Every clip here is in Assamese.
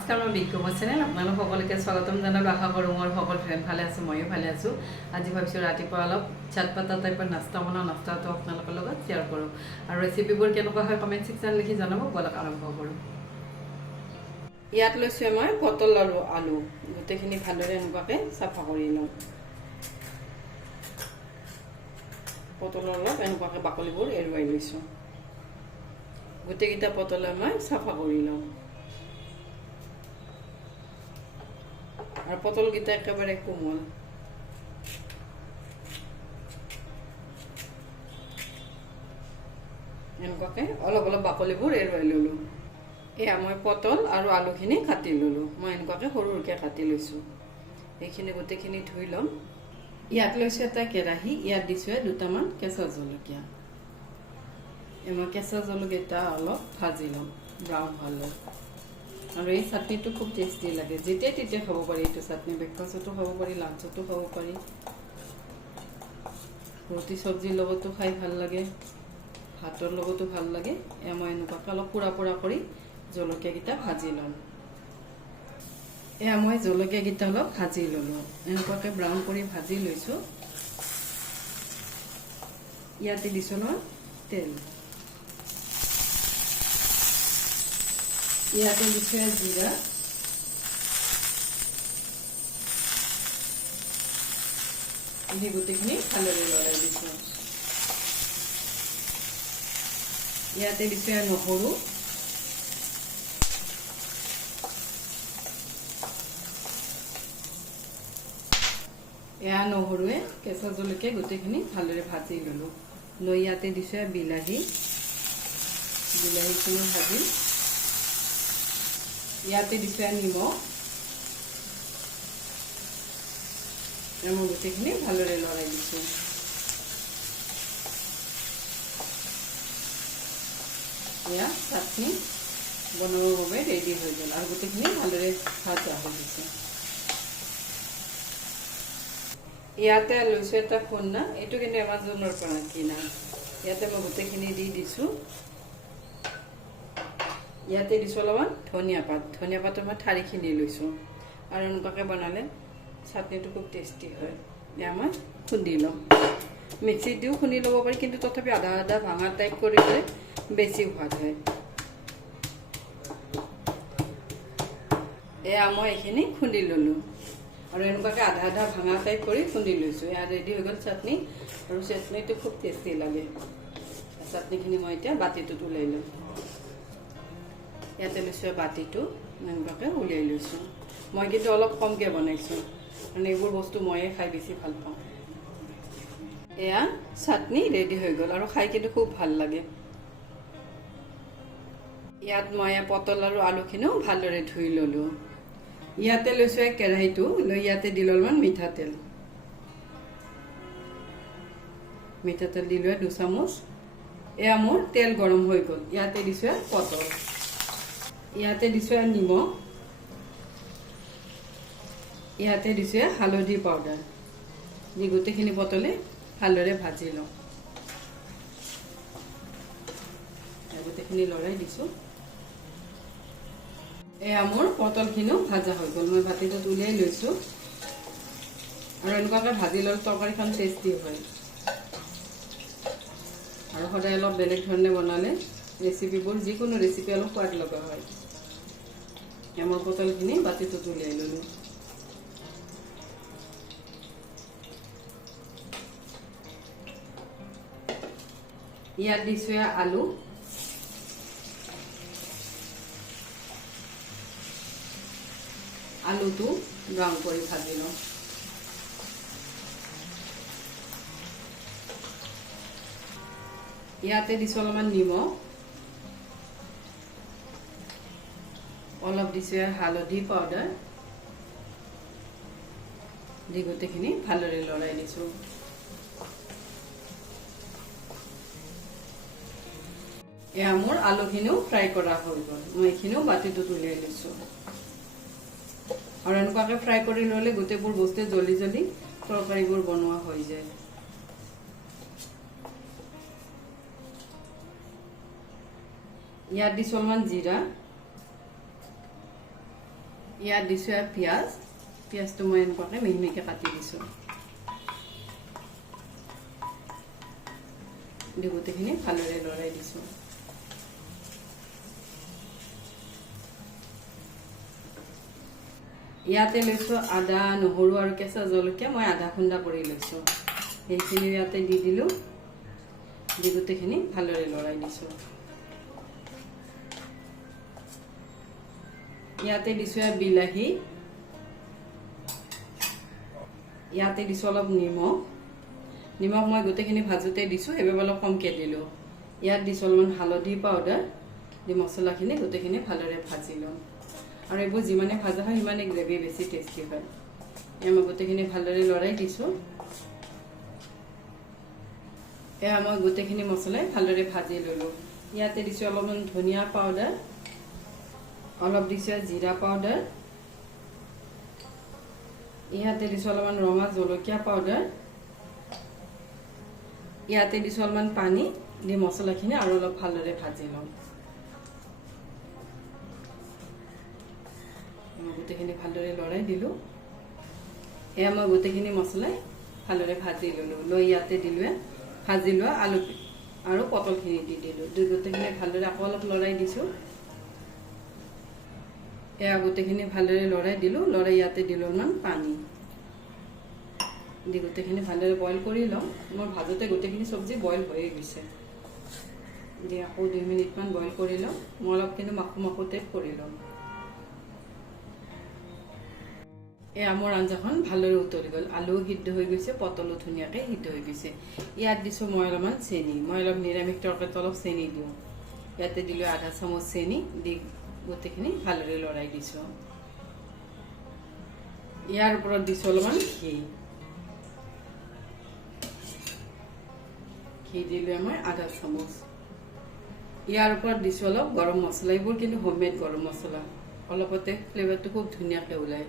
নমস্কাৰ, মই বিজ্ঞাপন চেনেল আপোনালোক সকলোকে স্বাগতম জনালো। আশা কৰোঁ মোৰ সকলো ফ্ৰেণ্ড ভালে আছে, ময়ো ভালে আছোঁ। আজি ভাবিছোঁ ৰাতিপুৱা অলপ চাটপাতা টাইপৰ নাস্তা বনাওঁ, নাস্তাটো আপোনালোকৰ লগত শ্বেয়াৰ কৰোঁ আৰু ৰেচিপিবোৰ কেনেকুৱা হয় কমেণ্ট ছেকশ্যন লিখি জনাব। বলক আৰম্ভ কৰোঁ। ইয়াত লৈছোঁ মই পটল আৰু আলু, গোটেইখিনি ভালদৰে এনেকুৱাকৈ চাফা কৰি লওঁ। পটলৰ অলপ এনেকুৱাকৈ বাকলিবোৰ এৰুৱাই লৈছোঁ। গোটেইকেইটা পটলে মই চাফা কৰি লওঁ আৰু পটলকেইটা একেবাৰে কোমল। এনেকুৱাকৈ অলপ অলপ বাকলিবোৰ এৰুৱাই ল'লোঁ। এয়া মই পটল আৰু আলুখিনি কাটি ল'লোঁ। মই এনেকুৱাকৈ সৰু সৰুকৈ কাটি লৈছোঁ। এইখিনি গোটেইখিনি ধুই ল'ম। ইয়াত লৈছোঁ এটা কেৰাহী, ইয়াত দিছোঁ দুটামান কেঁচা জলকীয়া। মই কেঁচা জলকীয়া অলপ ভাজি ল'ম ব্ৰাউন হোৱালৈ। আৰু এই চাটনিটো খুব টেষ্টি লাগে, যেতিয়াই তেতিয়াই খাব পাৰি। এইটো চাটনি ব্ৰেকফাষ্টতো খাব পাৰি, লাঞ্চতো খাব পাৰি, ৰুটি চব্জিৰ লগতো খাই ভাল লাগে, ভাতৰ লগতো ভাল লাগে। মই এনেকুৱাকৈ অলপ পুৰা পুৰা কৰি জলকীয়াকেইটা ভাজি ল'ম। মই জলকীয়াকেইটা অলপ ভাজি ল'লোঁ, এনেকুৱাকৈ ব্ৰাউন কৰি ভাজি লৈছোঁ। ইয়াতে দিছোঁ ন তেল, ইয়াতে দিছোঁ জিৰা, এই গোটেইখিনি ভালদৰে লৰাই দিছোঁ। ইয়াতে দিছোঁ নহৰু, নহৰুৱে কেঁচা জলকীয়া গোটেইখিনি ভালদৰে ভাজি ল'লোঁ। লৈ ইয়াতে দিছোঁ বিলাহীখিনি ভাজি, ইয়াতে দিছোঁ নিমখ। মই গোটেইখিনি ভালদৰে লৰাই দিছোঁ। এয়া চাটনি বনাবৰ বাবে ৰেডি হৈ গ'ল আৰু গোটেইখিনি ভালদৰে ভাজা হৈ গৈছে। ইয়াতে লৈছোঁ এটা খুন্দা, এইটো কিন্তু এমাজনৰ পৰা কিনা। ইয়াতে মই গোটেইখিনি দি দিছোঁ। ইয়াতে দিছোঁ অলপমান ধনিয়া পাত, ধনিয়া পাতৰ মই ঠাৰিখিনি লৈছোঁ। আৰু এনেকুৱাকৈ বনালে চাটনিটো খুব টেষ্টি হয়। এয়া মই খুন্দি ল'ম। মিক্সিত দিও খুন্দি ল'ব পাৰি, কিন্তু তথাপি আধা আধা ভাঙা টাইপ কৰিলে বেছি সোৱাদ হয়। মই এইখিনি খুন্দি ল'লোঁ আৰু এনেকুৱাকৈ আধা আধা ভাঙা টাইপ কৰি খুন্দি লৈছোঁ। এয়া ৰেডি হৈ গ'ল চাটনি, আৰু চাটনিটো খুব টেষ্টি লাগে। চাটনিখিনি মই এতিয়া বাতিটোত উলিয়াই ল'ম। ইয়াতে লৈছোঁ বাতিটো, এনেকুৱাকৈ উলিয়াই লৈছোঁ। মই কিন্তু অলপ কমকৈ বনাইছোঁ, কাৰণ এইবোৰ বস্তু ময়ে খাই বেছি ভাল পাওঁ। এয়া চাটনি ৰেডি হৈ গ'ল আৰু খাই কিন্তু খুব ভাল লাগে। ইয়াত মই পটল আৰু আলুখিনিও ভালদৰে ধুই ল'লোঁ। ইয়াতে লৈছোঁ কেৰাহীটো, লৈ ইয়াতে দিলোঁ অলপমান মিঠাতেল। মিঠাতেল দিলোঁ 2 চামুচ। এয়া মোৰ তেল গৰম হৈ গ'ল। ইয়াতে দিছোঁ পটল, ইয়াতে দিছোঁ নিমখ, ইয়াতে দিছোঁ হালধি পাউডাৰ। দি গোটেইখিনি পটলে ভালদৰে ভাজি লওঁ। গোটেইখিনি লৰাই দিছোঁ। এয়া মোৰ পটলখিনিও ভাজা হৈ গ'ল। মই বাতিটোত উলিয়াই লৈছোঁ। আৰু এনেকুৱাকৈ ভাজি ল'লে তৰকাৰীখন টেষ্টি হয়। আৰু সদায় অলপ বেলেগ ধৰণে বনালে ৰেচিপিবোৰ, যিকোনো ৰেচিপি অলপ সোৱাদ লগা হয়। মই পটলখিনি বাতিটোত উলিয়াই ল'লোঁ। ইয়াত দিছোঁ আলু, আলুটো ব্ৰাউন কৰি ভাজি লওঁ। ইয়াতে দিছোঁ অলপমান নিমখ, অলপ দিছোঁ হালধি পাউডাৰ। দি গোটেইখিনি ভালদৰে লৰাই দিছোঁ। এয়া মোৰ আলুখিনিও ফ্ৰাই কৰা হৈ গ'ল। মই এইখিনিও বাতিটোত উলিয়াই লৈছোঁ। আৰু এনেকুৱাকৈ ফ্ৰাই কৰি ল'লে গোটেইবোৰ বস্তু জলদি জলদি তৰকাৰীবোৰ বনোৱা হৈ যায়। ইয়াত দিছোঁ অলপমান জিৰা, ইয়াত দিছোঁ পিঁয়াজ, পিঁয়াজটো মই এনেকুৱাকৈ মিহি মিহিকৈ কাটি দিছোঁ। দি গোটেইখিনি ভালদৰে লৰাই দিছোঁ। ইয়াতে লৈছোঁ আদা, নহৰু আৰু কেঁচা জলকীয়া মই আধা খুন্দা কৰি লৈছোঁ। সেইখিনি ইয়াতে দি দিলোঁ, দি গোটেইখিনি ভালদৰে লৰাই দিছোঁ। ইয়াতে দিছোঁ বিলাহী, ইয়াতে দিছোঁ অলপ নিমখ। নিমখ মই গোটেইখিনি ভাজোতে দিছোঁ, সেইবাবে অলপ কমকৈ দিলোঁ। ইয়াত দিছোঁ অলপমান হালধি পাউডাৰ, দি মছলাখিনি গোটেইখিনি ভালদৰে ভাজি ল'ম। আৰু এইবোৰ যিমানে ভাজা হয় সিমানে গ্ৰেভি বেছি টেষ্টি হয়। এয়া মই গোটেইখিনি ভালদৰে লৰাই দিছোঁ। এয়া মই গোটেইখিনি মছলাই ভালদৰে ভাজি ল'লোঁ। ইয়াতে দিছোঁ অলপমান ধনিয়া পাউডাৰ, অলপ দিছোঁ জিৰা পাউডাৰ, ইয়াতে দিছোঁ অলপমান ৰঙা জলকীয়া পাউডাৰ, ইয়াতে দিছোঁ অলপমান পানী, দি মছলাখিনি আৰু অলপ ভালদৰে ভাজি ল'ম। গোটেইখিনি ভালদৰে লৰাই দিলোঁ। এয়া মই গোটেইখিনি মছলাই ভালদৰে ভাজি ল'লোঁ। লৈ ইয়াতে দিলোঁ ভাজি লোৱা আলু আৰু পটলখিনি দি দিলোঁ। দি গোটেইখিনি ভালদৰে আকৌ অলপ লৰাই দিছোঁ। এয়া গোটেইখিনি ভালদৰে লৰাই দিলোঁ। লৰাই ইয়াতে দিলোঁ অলপমান পানী, দি গোটেইখিনি ভালদৰে বইল কৰি লওঁ। মোৰ ভাজোতে গোটেইখিনি চব্জি বইল হৈয়ে গৈছে। দি আকৌ 2 মিনিটমান বইল কৰি লওঁ। মই অলপ কিন্তু মাখো মাখো টাইপ কৰি লওঁ। এয়া মোৰ আঞ্জাখন ভালদৰে উতলি গ'ল। আলুও সিদ্ধ হৈ গৈছে, পটলো ধুনীয়াকৈ সিদ্ধ হৈ গৈছে। ইয়াত দিছোঁ মই অলপমান চেনি। মই অলপ নিৰামিষ তৰকাৰীত অলপ চেনি দিওঁ। ইয়াতে দিলোঁ আধা চামুচ চেনি, দি গোটেইখিনি ভালদৰে লৰাই দিছোঁ। ইয়াৰ ওপৰত দিছোঁ অলপমান ঘি। ঘি দিলোঁ মই আধা চামুচ। ইয়াৰ ওপৰত দিছোঁ অলপ গৰম মছলা। এইবোৰ কিন্তু হোমমেড গৰম মছলা, অলপতে ফ্লেভাৰটো খুব ধুনীয়াকৈ ওলায়।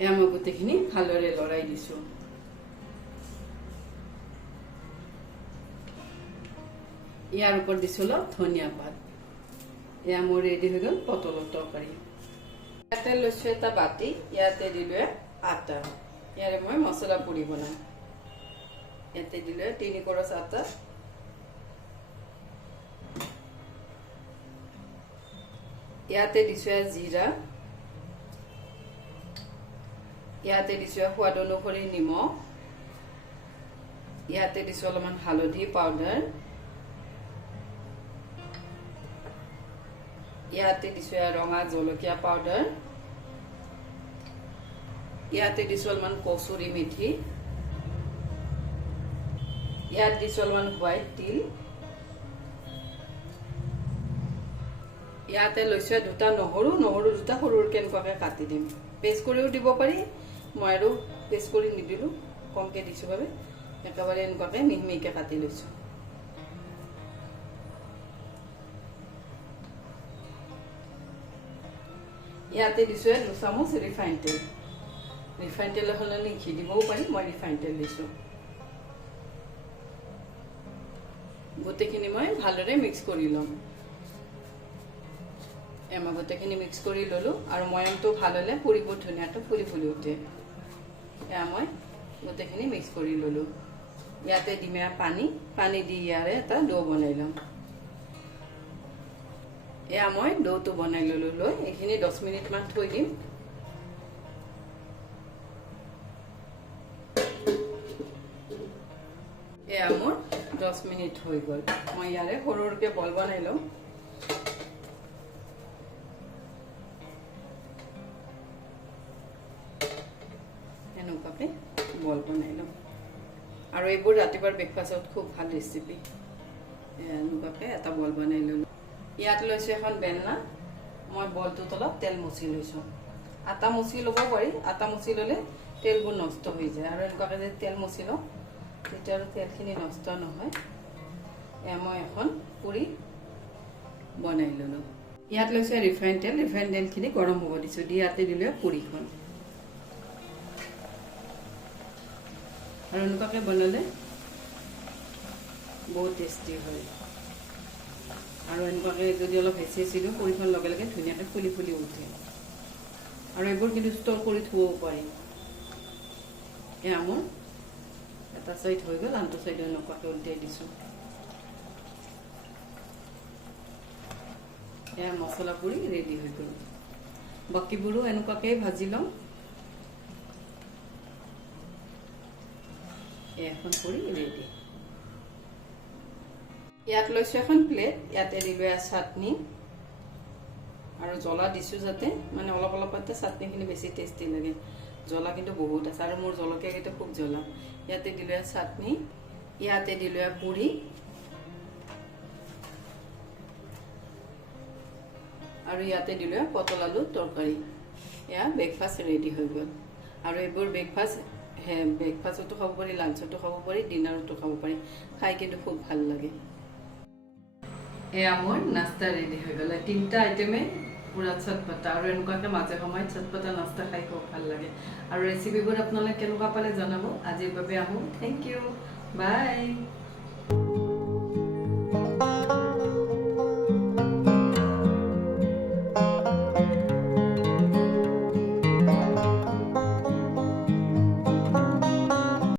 এয়া মই গোটেইখিনি ভালদৰে লৰাই দিছোঁ। ইয়াৰ ওপৰত দিছোঁ অলপ ধনিয়া পাত। এয়া মোৰ ৰেডি হৈ গ'ল পটলৰ তৰকাৰী। ইয়াতে লৈছোঁ এটা বাতি, ইয়াতে দিলোঁ আটা। ইয়াৰে মই মছলা পুৰি বনাম। ইয়াতে দিলোঁ 3 কৰচ আটা, ইয়াতে দিছোঁ জিৰা, ইয়াতে দিছোঁ সোৱাদ অনুসৰি নিমখ, ইয়াতে দিছোঁ অলপমান হালধি পাউডাৰ, ইয়াতে দিছোঁ ৰঙা জলকীয়া পাউডাৰ, ইয়াতে দিছোঁ অলপমান কচুৰি মেথি, ইয়াত দিছোঁ অলপমান হোৱাইট তিল, ইয়াতে লৈছোঁ 2টা নহৰু। নহৰু 2টা সৰুকৈ এনেকুৱাকৈ কাটি দিম। পেষ্ট কৰিও দিব পাৰি, মই আৰু পেষ্ট কৰি নিদিলোঁ, কমকৈ দিছোঁ বাবে একেবাৰে এনেকুৱাকৈ মিহি মিহিকৈ কাটি লৈছোঁ। ইয়াতে দিছোঁ 2 চামুচ ৰিফাইন তেল। ৰিফাইন তেলৰ সলনি ঘি দিবও পাৰি, মই ৰিফাইন তেল দিছোঁ। গোটেইখিনি মই ভালদৰে মিক্স কৰি ল'ম। মই গোটেইখিনি মিক্স কৰি ল'লোঁ। আৰু ময়ামটো ভাল হ'লে পুৰিবোৰ ধুনীয়াকৈ ফুলি ফুলি উঠে। এয়া মই গোটেইখিনি মিক্স কৰি ল'লোঁ। ইয়াতে দিম পানী, পানী দি ইয়াৰে এটা ডো বনাই ল'ম। এয়া মই ডোটো বনাই ল'লোঁ। লৈ এইখিনি 10 মিনিটমান থৈ দিম। এয়া মোৰ 10 মিনিট হৈ গ'ল। মই ইয়াৰে সৰু সৰুকৈ বল বনাই লওঁ। এনেকুৱাকৈ বল বনাই লওঁ। আৰু এইবোৰ ৰাতিপুৱাৰ ব্ৰেকফাষ্টত খুব ভাল ৰেচিপি। এনেকুৱাকৈ এটা বল বনাই ল'লোঁ। ইয়াত লৈছোঁ এখন বেলনা। মই বলটোত অলপ তেল মুচি লৈছোঁ। আটা মুচি ল'ব পাৰি, আটা মুচি ল'লে তেলবোৰ নষ্ট হৈ যায়। আৰু এনেকুৱাকৈ যদি তেল মুচি লওঁ তেতিয়া আৰু তেলখিনি নষ্ট নহয়। এয়া মই এখন পুৰি বনাই ল'লোঁ। ইয়াত লৈছোঁ ৰিফাইন তেল। ৰিফাইন তেলখিনি গৰম হ'ব দিছোঁ। দি ইয়াতে দিলোঁ পুৰিখন। আৰু এনেকুৱাকৈ বনালে বহুত টেষ্টি হয়। আৰু এনেকুৱাকৈ যদি অলপ হেঁচি হেঁচি দিওঁ পুৰিখন লগে লগে ধুনীয়াকৈ ফুলি ফুলি উঠে। আৰু এইবোৰ কিন্তু ষ্ট'ৰ কৰি থ'বও পাৰি। এয়া মোৰ এটা চাইড হৈ গ'ল, আনটো চাইড এনেকুৱাকৈ উল্টাই দিছোঁ। এয়া মছলা পুৰি ৰেডি হৈ গ'ল। বাকীবোৰো এনেকুৱাকৈ ভাজি লওঁ। এখন পুৰি ৰেডি। ইয়াত লৈছোঁ এখন প্লেট, ইয়াতে দিলোঁ চাটনি আৰু জ্বলা দিছোঁ যাতে মানে অলপ অলপতে চাটনিখিনি বেছি টেষ্টি লাগে। জ্বলা কিন্তু বহুত আছে আৰু মোৰ জলকীয়া কিন্তু খুব জ্বলা। ইয়াতে দিলোঁ চাটনি, ইয়াতে দিলোঁ পুৰি আৰু ইয়াতে দিলোঁ পটল আলু তৰকাৰী। এয়া ব্ৰেকফাষ্ট ৰেডি হৈ গ'ল। আৰু এইবোৰ ব্ৰেকফাষ্টতো খাব পাৰি, লাঞ্চতো খাব পাৰি, ডিনাৰতো খাব পাৰি। খাই কিন্তু খুব ভাল লাগে। এয়া মোৰ নাস্তা ৰেডি হৈ গ'ল। 3টা আইটেমে পুৰা চটপটা আৰু এনেকুৱাকৈ মাজে সময়ে চটপটা নাস্তা খাই খুব ভাল লাগে। আৰু ৰেচিপিবোৰ আপোনালোকে কেনেকুৱা পালে জনাব। আজিৰ বাবে আহোঁ। থেংক ইউ, বাই।